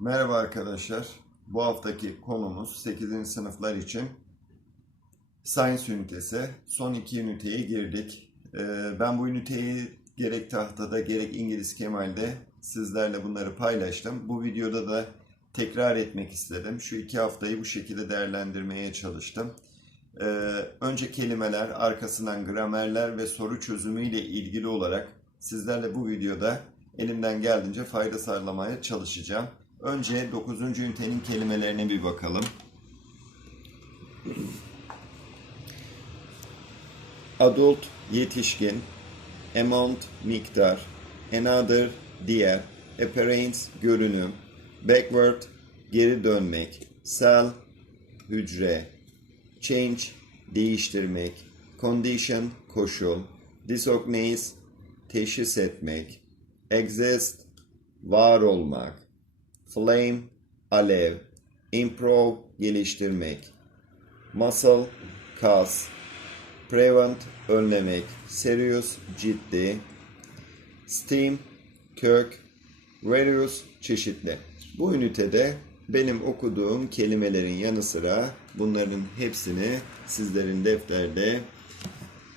Merhaba arkadaşlar. Bu haftaki konumuz 8. sınıflar için Science ünitesi. Son iki üniteye girdik. Ee, Ben bu üniteyi gerek tahtada gerek İngiliz Kemal'de sizlerle bunları paylaştım. Bu videoda da tekrar etmek istedim. Şu iki haftayı bu şekilde değerlendirmeye çalıştım. Ee, Önce kelimeler, arkasından gramerler ve soru çözümüyle ilgili olarak sizlerle bu videoda elimden geldiğince fayda sağlamaya çalışacağım. Önce 9. ünitenin kelimelerine bir bakalım. Adult, yetişkin, amount, miktar, another, diğer, appearance, görünüm, backward, geri dönmek, cell, hücre, change, değiştirmek, condition, koşul, diagnosis, teşhis etmek, exist, var olmak, flame, alev, improve, geliştirmek, muscle, kas, prevent, önlemek, serious, ciddi, steam, kök, various, çeşitli. Bu ünitede benim okuduğum kelimelerin yanı sıra bunların hepsini sizlerin defterde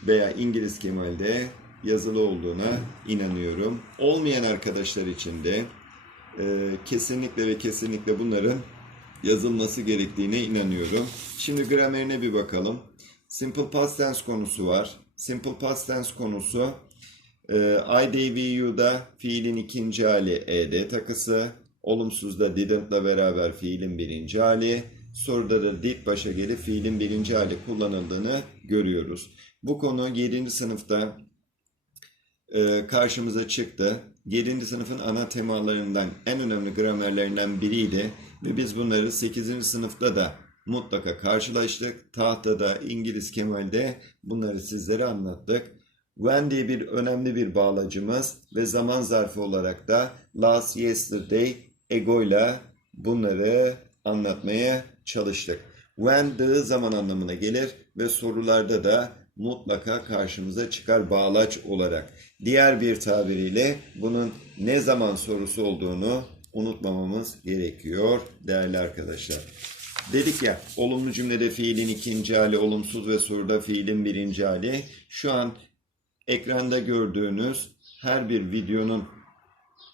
veya İngiliz Kemal'de yazılı olduğuna inanıyorum. Olmayan arkadaşlar için de e, kesinlikle ve kesinlikle bunların yazılması gerektiğine inanıyorum. Şimdi gramerine bir bakalım. Simple past tense konusu var. Simple past tense konusu e, I, they, we, you'da fiilin ikinci hali ed takısı. Olumsuzda didn't'la beraber fiilin birinci hali. Soruda da did başa gelip fiilin birinci hali kullanıldığını görüyoruz. Bu konu 7. sınıfta e, karşımıza çıktı. 7. sınıfın ana temalarından en önemli gramerlerinden biriydi ve biz bunları 8. sınıfta da mutlaka karşılaştık. Tahtada, İngiliz Kemal'de bunları sizlere anlattık. When diye bir önemli bir bağlacımız ve zaman zarfı olarak da last yesterday egoyla bunları anlatmaya çalıştık. When dığı zaman anlamına gelir ve sorularda da mutlaka karşımıza çıkar bağlaç olarak. Diğer bir tabiriyle bunun ne zaman sorusu olduğunu unutmamamız gerekiyor değerli arkadaşlar. Dedik ya olumlu cümlede fiilin ikinci hali, olumsuz ve soruda fiilin birinci hali. Şu an ekranda gördüğünüz her bir videonun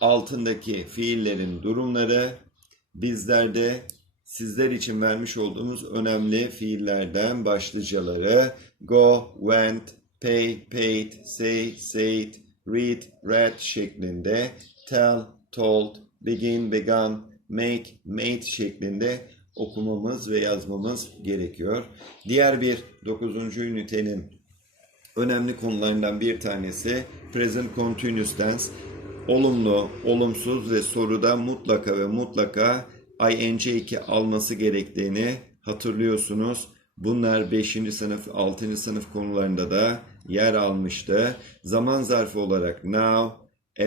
altındaki fiillerin durumları bizlerde sizler için vermiş olduğumuz önemli fiillerden başlıcaları go, went, pay, paid, say, said, read, read şeklinde tell, told, begin, began, make, made şeklinde okumamız ve yazmamız gerekiyor. Diğer bir 9. ünitenin önemli konularından bir tanesi present continuous tense. Olumlu, olumsuz ve soruda mutlaka ve mutlaka ing2 alması gerektiğini hatırlıyorsunuz. Bunlar 5. sınıf, 6. sınıf konularında da yer almıştı. Zaman zarfı olarak now,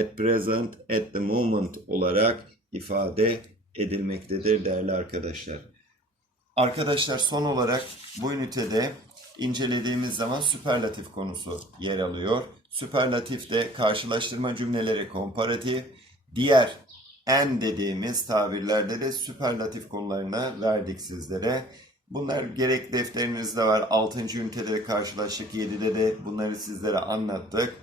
at present, at the moment olarak ifade edilmektedir değerli arkadaşlar. Arkadaşlar son olarak bu ünitede incelediğimiz zaman süperlatif konusu yer alıyor. Süperlatif de karşılaştırma cümleleri komparatif, diğer en dediğimiz tabirlerde de süperlatif konularına verdik sizlere. Bunlar gerek defterinizde var, 6. ünitede de karşılaştık, 7'de de bunları sizlere anlattık.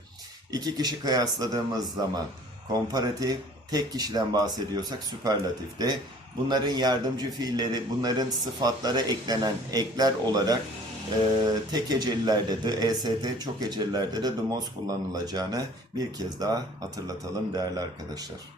İki kişi kıyasladığımız zaman komparatif, tek kişiden bahsediyorsak süperlatifte. Bunların yardımcı fiilleri, bunların sıfatlara eklenen ekler olarak e, tek ecelilerde de EST, çok ecelilerde de the most kullanılacağını bir kez daha hatırlatalım değerli arkadaşlar.